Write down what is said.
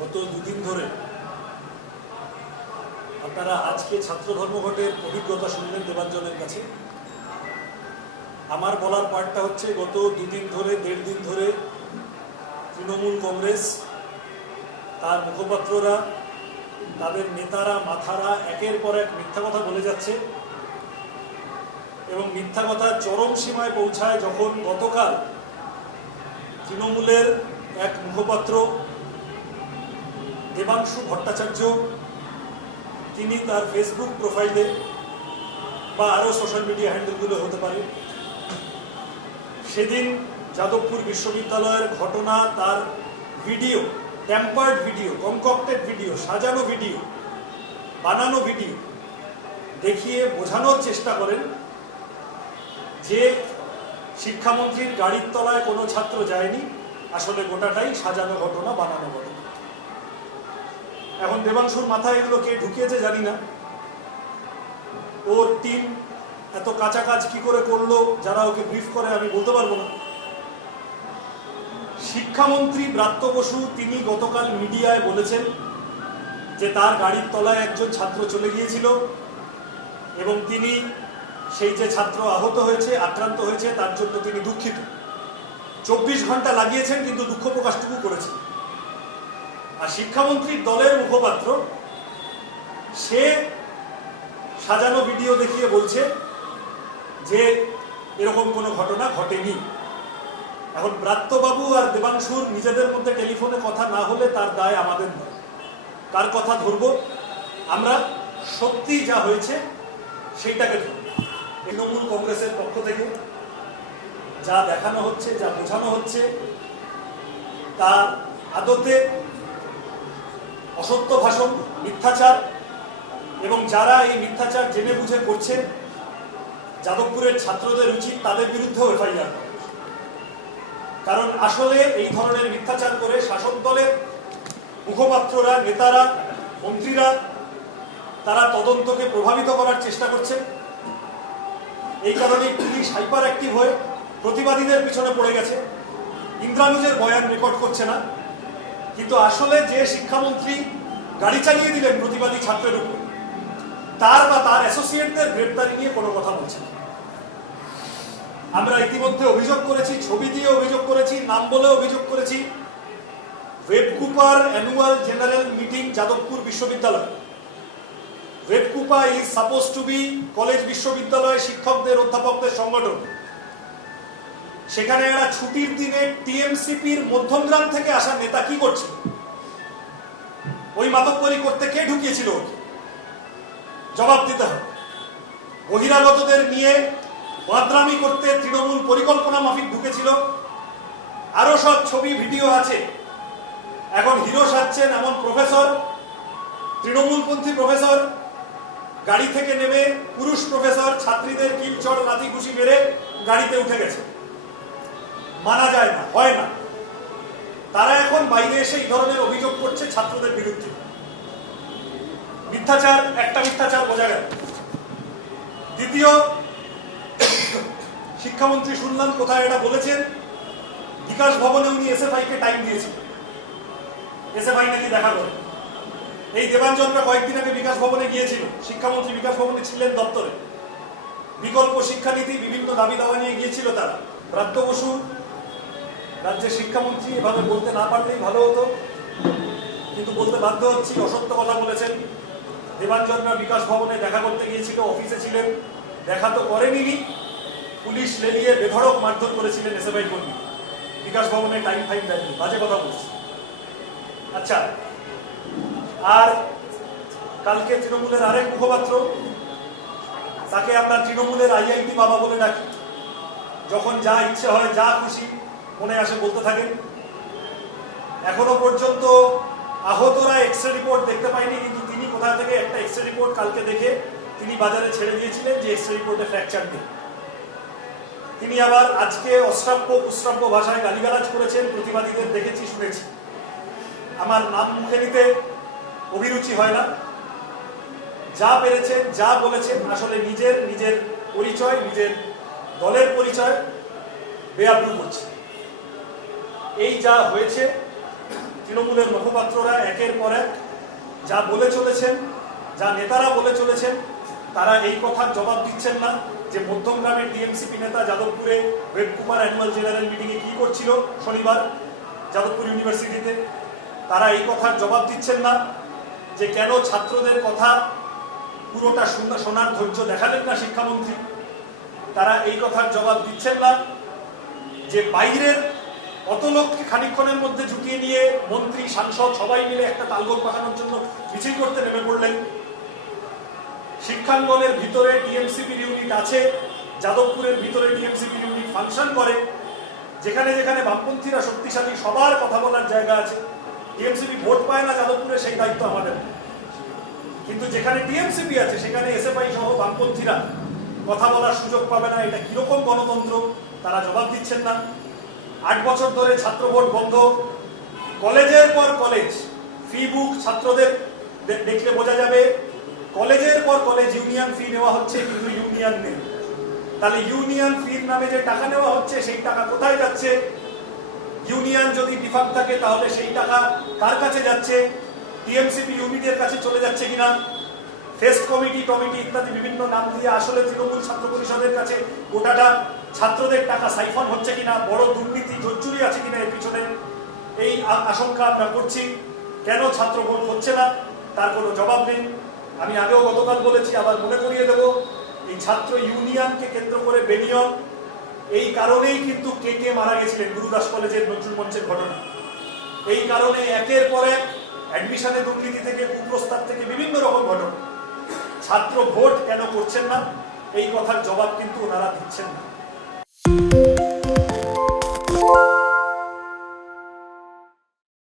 গত দুদিন ধরে আপনারা আজকে ছাত্র ধর্মঘটের অভিজ্ঞতা শুনলেন দেবাঞ্জনের কাছে। আমার বলার পার্টটা হচ্ছে গত দুদিন ধরে দেড় দিন ধরে তৃণমূল কংগ্রেস তার মুখপাত্ররা তাদের নেতারা মাথারা একের পর এক মিথ্যা কথা বলে যাচ্ছে এবং মিথ্যা কথা চরম সীমায় পৌঁছায় যখন গতকাল তৃণমূলের এক মুখপাত্র দেবাংশু ভট্টাচার্য তিনি তার ফেসবুক প্রোফাইলে বা আরও সোশ্যাল মিডিয়া হ্যান্ডেলগুলো হতে পারে সেদিন যাদবপুর বিশ্ববিদ্যালয়ের ঘটনা তার ভিডিও, ট্যাম্পার্ড ভিডিও, কনকক্টেড ভিডিও, সাজানো ভিডিও, বানানো ভিডিও দেখিয়ে বোঝানোর চেষ্টা করেন যে শিক্ষামন্ত্রীর গাড়ির তলায় কোনো ছাত্র যায়নি, আসলে গোটাটাই সাজানো ঘটনা, বানানো ঘটনা। এখন দেবাংশুর মাথায় এগুলো কে ঢুকিয়েছে জানি না, ওর টিম এত কাঁচা কাজ কি করে করলো যারা ওকে ব্রিফ করে আমি বলতে পারবো না। শিক্ষামন্ত্রী ব্রাত্য বসু তিনি গতকাল মিডিয়ায় বলেছেন যে তার গাড়ির তলায় একজন ছাত্র চলে গিয়েছিল এবং তিনি সেই যে ছাত্র আহত হয়েছে, আক্রান্ত হয়েছে তার জন্য তিনি দুঃখিত। 24 ঘন্টা লাগিয়েছেন কিন্তু দুঃখ প্রকাশটুকু করেছেন। আর শিক্ষামন্ত্রীর দলের মুখপাত্র সে সাজানো ভিডিও দেখিয়ে বলছে যে এরকম কোনো ঘটনা ঘটেনি। এখন ব্রাত্যবাবু আর দেবাংশুর নিজেদের মধ্যে টেলিফোনে কথা না হলে তার দায় আমাদের নয়। কার কথা ধরব? আমরা সত্যি যা হয়েছে সেইটাকে ধরব। তৃণমূল কংগ্রেসের পক্ষ থেকে যা দেখানো হচ্ছে, যা বোঝানো হচ্ছে তা আদতে অসত্য ভাষণ, মিথ্যাচার, এবং যারা এই মিথ্যাচার জেনে বুঝে করছে যাদবপুরের ছাত্রদের উচিত তাদের বিরুদ্ধেও এফআইআর করা। কারণ আসলে এই ধরনের মিথ্যাচার করে শাসক দলের মুখপাত্ররা, নেতারা, মন্ত্রীরা তারা তদন্তকে প্রভাবিত করার চেষ্টা করছেন। এই কারণেই পুলিশ হাইপার অ্যাক্টিভ হয়ে প্রতিবাদীদের পিছনে পড়ে গেছে, ইন্দ্রানুজের বয়ান রেকর্ড করছে না। কিন্তু আসলে যে শিক্ষামন্ত্রী গাড়ি চালিয়ে দিলেন প্রতিবাদী ছাত্রের উপর, তার বা তার অ্যাসোসিয়েটদের গ্রেপ্তারি নিয়ে কোনো কথা বলছে না। আমরা ইতিমধ্যে অভিযোগ করেছি, ছবি দিয়ে অভিযোগ করেছি, নাম বলে অভিযোগ করেছি। ওয়েবকুপার অ্যানুয়াল জেনারেল মিটিং যাদবপুর বিশ্ববিদ্যালয়। ওয়েবকুপা is suppose to be college বিশ্ববিদ্যালয় শিক্ষকদের, অধ্যাপকদের সংগঠন। সেখানে এরা ছুটির দিনে টিএমসিপির মধ্যমগ্রাম থেকে আসা নেতা কি করছে? ওই মাতব্বরি করতে কে ঢুকিয়েছিল? জবাব দিতে হবে। বহিরাগতদের নিয়ে বাদরামি করতে তৃণমূল পরিকল্পনা মাফিক ঢুকেছিল। আরো সব ছবি ভিডিও আছে। এখন হিরো সাজছেন এমন প্রফেসর, তৃণমূলপন্থী প্রফেসর গাড়ি থেকে নেমে পুরুষ প্রফেসর ছাত্রীদের কিলচড় লাথি ঘুষি মেরে গাড়িতে উঠে গেছে। মানা যায় না, হয় না। তারা এখন বাইরে এসে এই ধরনের অভিযোগ করছে ছাত্রদের বিরুদ্ধে। মিথ্যাচার, একটা মিথ্যাচার বোঝা গেল। দ্বিতীয়, শিক্ষামন্ত্রী শুনলাম কোথায় এটা বলেছেন, বিকাশ ভবনে উনি এসএফআই কে টাইম দিয়েছিলেন। এসএফআই নাকি দেখা করে। এই দেবাঞ্জনরা কয়েকদিন আগে বিকাশ ভবনে গিয়েছিল, শিক্ষামন্ত্রী বিকাশ ভবনে ছিলেন দপ্তরে। বিকল্প শিক্ষানীতি, বিভিন্ন দাবি দাওয়া নিয়ে গিয়েছিল তারা। ব্রাত্য বসু রাজ্যের শিক্ষামন্ত্রী এভাবে বলতে না পারলেই ভালো হতো, কিন্তু বলতে বাধ্য হচ্ছি। অসত্য কথা বলেছেন। দেবাঞ্জনরা বিকাশ ভবনে দেখা করতে গিয়েছিল, অফিসে ছিলেন, দেখা তো করেনি। পুলিশ লেলিয়ে বেধড়ক মারধর করেছিলেন এসএফআই কর্মী। বিকাশ ভবনে টাইম ফাইম দেয়নি, বাজে কথা বলছে। আচ্ছা, আর কালকে তৃণমূলের আরেক মুখপাত্র, তাকে আমরা তৃণমূলের আইআইটি বাবা বলে ডাকি। যখন যা ইচ্ছে হয়, যা খুশি মনে আসে বলতে থাকেন। এখনো পর্যন্ত আহতরা এক্সরে রিপোর্ট দেখতে পায়নি, কিন্তু তিনি কোথা থেকে একটা এক্সরে রিপোর্ট কালকে দেখে তিনি বাজারে ছেড়ে দিয়েছিলেন যে এক্সরে রিপোর্টে ফ্র্যাকচার নেই। তিনি আবার আজকে অশ্রাব্য কুশ্রাব্য ভাষায় গালিগালাজ করেছেন প্রতিবাদীদের, দেখেছি, শুনেছি। আমার নাম মুখে নিতে অভিরুচি হয় না। যা পেরেছেন, যা বলেছেন, আসলে নিজের পরিচয়, নিজের দলের পরিচয় বেআব্রু করছে। এই যা হয়েছে তৃণমূলের মুখপাত্ররা একের পর এক যা বলে চলেছেন, যা নেতারা বলে চলেছেন, তারা এই কথার জবাব দিচ্ছেন না যে মধ্যমগ্রামের টিএমসিপি নেতা যাদবপুরে ওয়েবকুমার অ্যানুয়াল জেনারেল মিটিংয়ে কি করছিল শনিবার যাদবপুর ইউনিভার্সিটিতে। তারা এই কথার জবাব দিচ্ছেন না যে কেন ছাত্রদের কথা পুরোটা শোনার ধৈর্য দেখালেন না শিক্ষামন্ত্রী। তারা এই কথার জবাব দিচ্ছেন না যে বাইরের অত লোককে খানিকক্ষণের মধ্যে ঝুঁকিয়ে নিয়ে মন্ত্রী সাংসদ সবাই মিলে একটা তালগোল পাকানোর জন্য মিছিল করতে নেমে পড়লেন। শিক্ষাঙ্গনের ভিতরে টিএমসিপি ইউনিট আছে, যাদবপুরের ভিতরে টিএমসিপি ইউনিট ফাংশন করে, যেখানে যেখানে বামপন্থীরা শক্তিশালী সবার কথা বলার জায়গা আছে। টিএমসিপি ভোট পায় না যাদবপুরে, সেই দায়িত্ব আমাদের, কিন্তু যেখানে টিএমসিপি আছে সেখানে এসএফআই সহ বামপন্থীরা কথা বলার সুযোগ পাবে না। এটা কিরকম গণতন্ত্র তারা জবাব দিচ্ছেন না। 8 বছর ধরে ছাত্র ভোট বন্ধ, কলেজের পর কলেজ ফি বুক ছাত্রদের দেখলে বোঝা যাবে কলেজের পর কলেজ ইউনিয়ন ফি নেওয়া হচ্ছে, কিন্তু ইউনিয়ন নেই। তাহলে ইউনিয়ন ফির নামে যে টাকা নেওয়া হচ্ছে সেই টাকা কোথায় যাচ্ছে? ইউনিয়ন যদি বিভাগ থাকে তাহলে সেই টাকা কার কাছে যাচ্ছে? টিএমসিপি ইউনিটের কাছে চলে যাচ্ছে কিনা? ফেস্ট কমিটি টমিটি ইত্যাদি বিভিন্ন নাম দিয়ে আসলে তৃণমূল ছাত্র পরিষদের কাছে গোটাটা ছাত্রদের টাকা সাইফন হচ্ছে কিনা, বড় দুর্নীতি জোচ্চুরি আছে কিনা এর পিছনে, এই আশঙ্কা আমরা করছি। কেন ছাত্র ভোট হচ্ছে না তার কোনো জবাব নেই। আমি আগেও গতকাল বলেছি, আবার মনে করিয়ে দেব, এই ছাত্র ইউনিয়নকে কেন্দ্র করে বেনিয়ন, এই কারণেই কিন্তু কে মারা গেছিলেন গুরুদাস কলেজের নজরুল মঞ্চের ঘটনা। এই কারণে একের পর এক অ্যাডমিশনে দুর্নীতি থেকে কুপ্রস্তাব থেকে বিভিন্ন রকম ঘটনা। ছাত্র ভোট কেন করছেন না এই কথার জবাব কিন্তু ওনারা দিচ্ছেন না।